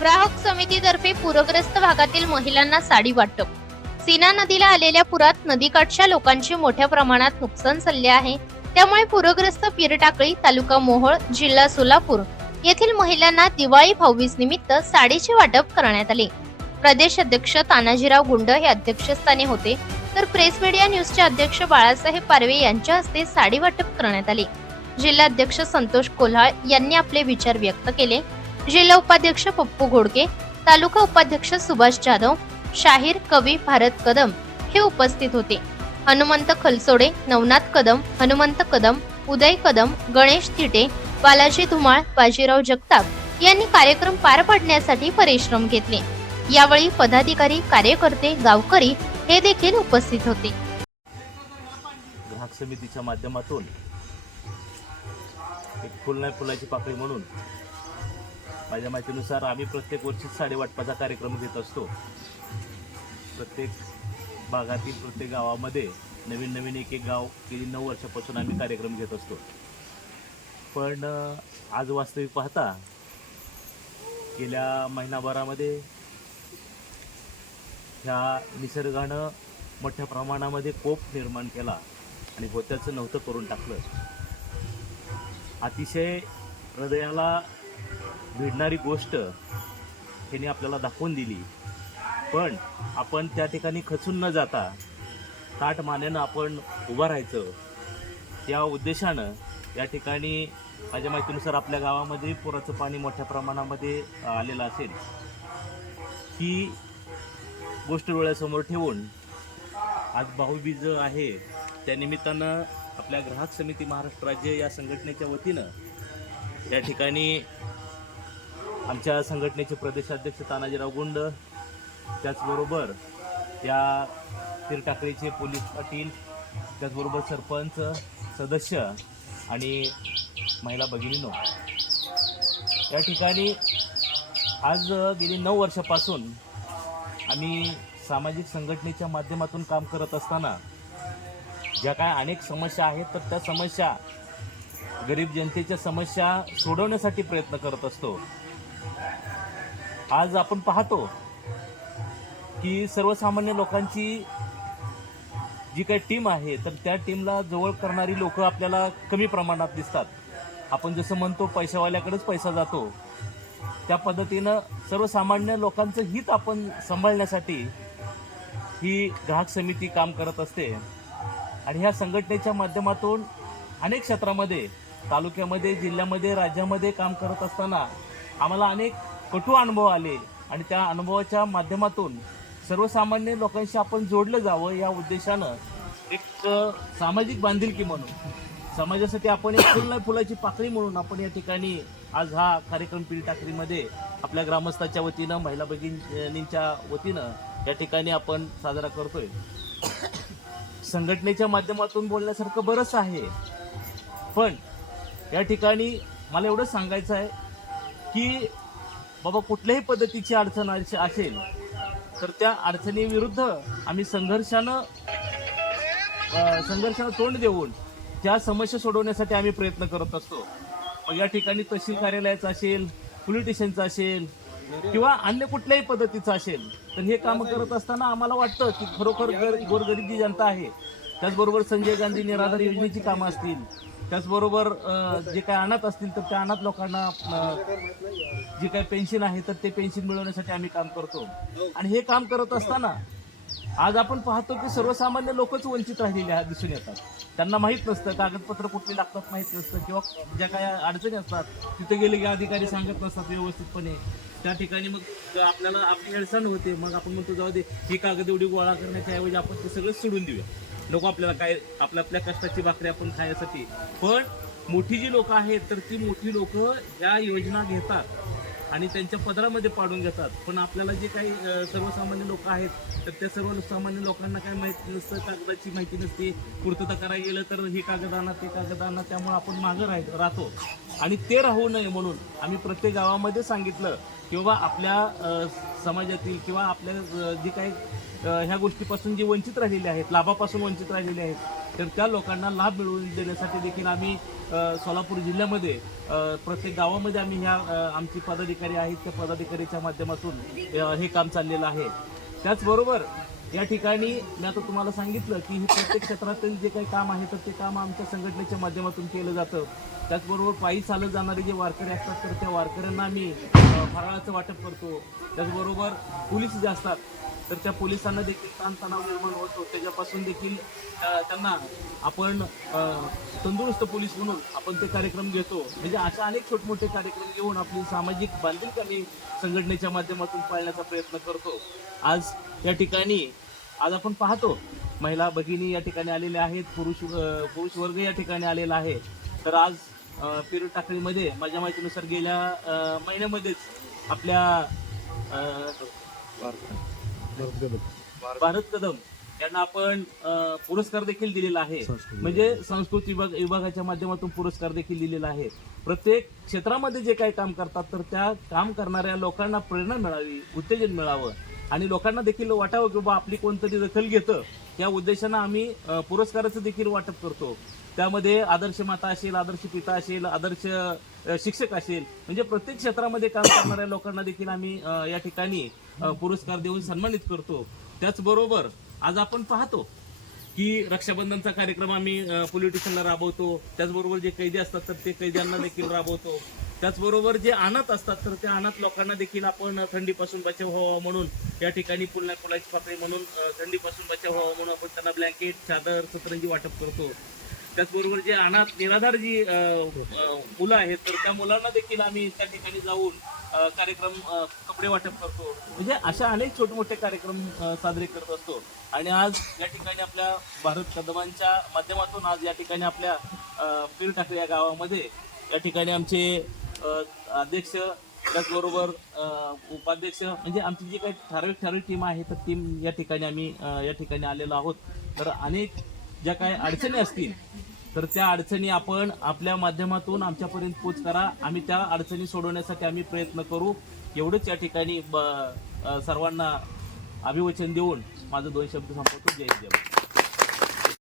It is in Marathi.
ग्राहक समितीतर्फे पूरग्रस्त भागातील महिलांना साडी वाटप. सीना नदीला आलेल्या पुरात नदीकाठच्या लोकांचे मोठ्या प्रमाणात नुकसान झाले आहे. त्यामुळे पूरग्रस्त पिरटाकळी तालुका मोहोळ जिल्हा सोलापूर येथील महिलांना दिवाळी भाऊबीज निमित्त साडीचे वाटप करण्यात आले. प्रदेश अध्यक्ष तानाजीराव गुंड हे अध्यक्षस्थानी होते. तर प्रेस मीडिया न्यूजचे अध्यक्ष बाळासाहेब पारवे यांच्या हस्ते साडी वाटप करण्यात आले. जिल्हाध्यक्ष संतोष कोल्हाळ यांनी आपले विचार व्यक्त केले. जिल्हा उपाध्यक्ष पप्पू घोडके तालुका उपाध्यक्ष सुभाष जाधव शाहीर कवी भारत कदम हे उपस्थित होते. हनुमंत खलसोडे नवनाथ कदम हनुमंत कदम उदय कदम गणेश थिटे बालाजी धुमाळ बाजीराव जगताप यांनी कार्यक्रम पार पाडण्यासाठी परिश्रम घेतले. यावेळी पदाधिकारी कार्यकर्ते गावकरी हे देखील उपस्थित होते. ग्राहक समितीच्या माध्यमातून एक फुल नाही फुलाची पाकळी म्हणून माझ्या माहितीनुसार आम्ही प्रत्येक वर्षी साडेवाटपाचा कार्यक्रम घेत असतो. प्रत्येक भागातील प्रत्येक गावामध्ये नवीन नवीन एक एक गाव गेली नऊ वर्षापासून आम्ही कार्यक्रम घेत असतो. पण आज वास्तविक पाहता गेल्या महिनाभरामध्ये ह्या निसर्गानं मोठ्या प्रमाणामध्ये कोप निर्माण केला आणि होत्याचं नव्हतं करून टाकलं. अतिशय हृदयाला भिडणारी गोष्ट त्याने आपल्याला दाखवून दिली. पण आपण त्या ठिकाणी खचून न जाता ताट मानेनं आपण उभं राहायचं. त्या उद्देशानं या ठिकाणी माझ्या माहितीनुसार आपल्या गावामध्ये पुराचं पाणी मोठ्या प्रमाणामध्ये आलेलं असेल. ही गोष्ट डोळ्यासमोर ठेवून आज भाऊबीज आहे. त्या निमित्तानं आपल्या ग्राहक समिती महाराष्ट्र राज्य या संघटनेच्या वतीनं या ठिकाणी आमच्या संघटनेचे प्रदेशाध्यक्ष तानाजीराव गुंड त्याचबरोबर या तिरटाकळीचे पोलीस पाटील त्याचबरोबर सरपंच सदस्य आणि महिला भगिनीनो. या ठिकाणी आज गेली नऊ वर्षापासून आम्ही सामाजिक संघटनेच्या माध्यमातून काम करत असताना ज्या काय अनेक समस्या आहेत तर त्या समस्या गरीब जनतेच्या समस्या सोडवण्यासाठी प्रयत्न करत असतो. आज आपण पाहतो की सर्वसामान्य लोकांची जी काही टीम आहे तर त्या टीमला जवळ करणारी लोक आपल्याला कमी प्रमाणात दिसतात. आपण जसं म्हणतो पैशावाल्याकडेच पैसा जातो. त्या पद्धतीनं सर्वसामान्य लोकांचं हित आपण सांभाळण्यासाठी ही ग्राहक समिती काम करत असते. आणि ह्या संघटनेच्या माध्यमातून अनेक क्षेत्रामध्ये तालुक्यामध्ये जिल्ह्यामध्ये राज्यामध्ये काम करत असताना आम्हाला अनेक कटू अनुभव आले आणि त्या अनुभवाच्या माध्यमातून सर्वसामान्य लोकांशी आपण जोडलं जावं या उद्देशानं एक सामाजिक बांधिलकी म्हणून. समाजासाठी आपण एक फुल नाही फुलाची पाकळी म्हणून आपण या ठिकाणी आज हा कार्यक्रम पिढी टाकरीमध्ये आपल्या ग्रामस्थाच्या वतीनं महिला भगिनींच्या वतीनं या ठिकाणी आपण साजरा करतोय. संघटनेच्या माध्यमातून बोलण्यासारखं बरंच आहे. पण या ठिकाणी मला एवढंच सांगायचं आहे की बाबा कुठल्याही पद्धतीची अडचण असेल तर त्या अडचणीविरुद्ध आम्ही संघर्षानं संघर्षानं संघर्षाला तोंड देऊन त्या समस्या सोडवण्यासाठी आम्ही प्रयत्न करत असतो. मग या ठिकाणी तहसील कार्यालयाचं असेल पोलीस स्टेशनचं असेल किंवा अन्य कुठल्याही पद्धतीचं असेल तर हे काम करत असताना आम्हाला वाटतं की खरोखर गर- गोरगरीब जी जनता आहे. त्याचबरोबर संजय गांधी निराधार योजनेची कामं असतील. त्याचबरोबर जे काय अनाथ असतील तर त्या अनाथ लोकांना जे काही पेन्शन आहे तर ते पेन्शन मिळवण्यासाठी आम्ही काम करतो. आणि हे काम करत असताना आज आपण पाहतो की सर्वसामान्य लोकच वंचित राहिलेले आहेत दिसून येतात. त्यांना माहीत नसतं कागदपत्र कुठली लागतात माहीत नसतं किंवा ज्या काही अडचणी असतात तिथे गेले की अधिकारी सांगत नसतात व्यवस्थितपणे. त्या ठिकाणी मग आपल्याला आपली अडचण होते मग आपण म्हणतो जाऊ दे ही कागद एवढी गोळा करण्याच्या ऐवजी आपण ते सगळं सोडून देऊया. लोक आपल्याला काय आपल्या आपल्या कष्टाची भाकरी आपण खाण्यासाठी. पण मोठी जी लोक आहेत तर ती मोठी लोक या योजना घेतात. आणि त्यांच्या पदरामध्ये पाडून घेतात. पण आपल्याला जे काही सर्वसामान्य लोक आहेत तर त्या सर्वसामान्य लोकांना काय माहिती नसतं कागदाची माहिती नसते. पूर्तता करायला गेलं तर हे कागद आणा ते कागद आणा त्यामुळे आपण मागं राह राहतो. आणि ते राहू नये म्हणून आम्ही प्रत्येक गावामध्ये सांगितलं किंवा आपल्या समाजातील किंवा आपल्या जी जे काही ह्या गोष्टीपासून जे वंचित राहिलेले आहेत लाभापासून वंचित राहिलेले आहेत तर त्या लोकांना लाभ मिळवून देण्यासाठी देखील आम्ही सोलापूर जिल्ह्यामध्ये प्रत्येक गावामध्ये आम्ही ह्या आमची पदाधिकारी आहेत त्या पदाधिकारीच्या माध्यमातून हे काम चाललेलं आहे. त्याचबरोबर या ठिकाणी मी आता तुम्हाला सांगितलं की हे प्रत्येक क्षेत्रातील जे काही काम आहे तर ते काम आमच्या संघटनेच्या माध्यमातून केलं जातं. त्याचबरोबर पायी चालत जाणारे जे वारकरी असतात तर त्या वारकऱ्यांना आम्ही फराळाचं वाटप करतो. त्याचबरोबर पोलीस जे असतात तर त्या पोलिसांना देखील ताणतणाव निर्माण होतो त्याच्यापासून देखील त्यांना आपण तंदुरुस्त पोलीस म्हणून आपण ते कार्यक्रम घेतो. म्हणजे अशा अनेक छोटमोठे कार्यक्रम घेऊन आपली सामाजिक बांधिलकी आम्ही संघटनेच्या माध्यमातून पाळण्याचा प्रयत्न करतो. आज या ठिकाणी आज आपण पाहतो महिला भगिनी या ठिकाणी आलेल्या आहेत पुरुष पुरुष वर्ग या ठिकाणी आलेला आहे. तर आज अ, पिरड टाकळीमध्ये माझ्या माहितीनुसार गेल्या महिन्यामध्येच आपल्या भारत कदम. यांना आपण पुरस्कार देखील दिलेला आहे. म्हणजे संस्कृती विभाग विभागाच्या माध्यमातून पुरस्कार देखील दिलेला आहे. प्रत्येक क्षेत्रामध्ये जे काही काम करतात तर त्या काम करणाऱ्या लोकांना प्रेरणा मिळावी उत्तेजन मिळावं. आणि लोकांना देखील वाटावं की बाबा आपली कोणतरी दखल घेतं. या उद्देशानं आम्ही पुरस्काराचं देखील वाटप करतो. त्यामध्ये आदर्श माता असेल आदर्श पिता असेल आदर्श शिक्षक असेल म्हणजे प्रत्येक क्षेत्रामध्ये काम करणाऱ्या लोकांना देखील आम्ही या ठिकाणी पुरस्कार देऊन सन्मानित करतो. त्याचबरोबर आज आपण पाहतो की रक्षाबंधनचा कार्यक्रम आम्ही पोलिटिशियनला राबवतो. त्याचबरोबर जे कैदी असतात तर ते कैद्यांना देखील राबवतो. त्याचबरोबर जे अनाथ असतात तर त्या अनाथ लोकांना देखील आपण थंडीपासून बचाव व्हावा म्हणून या ठिकाणी पुन्हा पुलाची पातळी म्हणून थंडीपासून बचाव व्हावा म्हणून आपण त्यांना ब्लँकेट चादर सतरंजी वाटप करतो. त्याचबरोबर जे अनाथ निराधार जी मुलं आहेत तर त्या मुलांना देखील आम्ही त्या ठिकाणी जाऊन कार्यक्रम कपडे वाटप करतो. म्हणजे अशा अनेक छोटे मोठे कार्यक्रम साजरे करत असतो. आणि आज या ठिकाणी आपल्या भारत कदमांच्या माध्यमातून आज या ठिकाणी आपल्या पीर ठाकरे या गावामध्ये या ठिकाणी आमचे अध्यक्ष त्याचबरोबर उपाध्यक्ष म्हणजे आमची जी काही ठराविक ठराविक टीम आहे तर टीम या ठिकाणी आम्ही या ठिकाणी आलेलो आहोत. तर अनेक ज्या काही अडचणी असतील तर त्या अडचणी आपण आपल्या माध्यमातून आमच्यापर्यंत पोच करा. आम्ही त्या अडचणी सोडवण्यासाठी आम्ही प्रयत्न करू. एवढंच या ठिकाणी ब- सर्वांना अभिवचन देऊन माझं दोन शब्द संपवतो. जय जय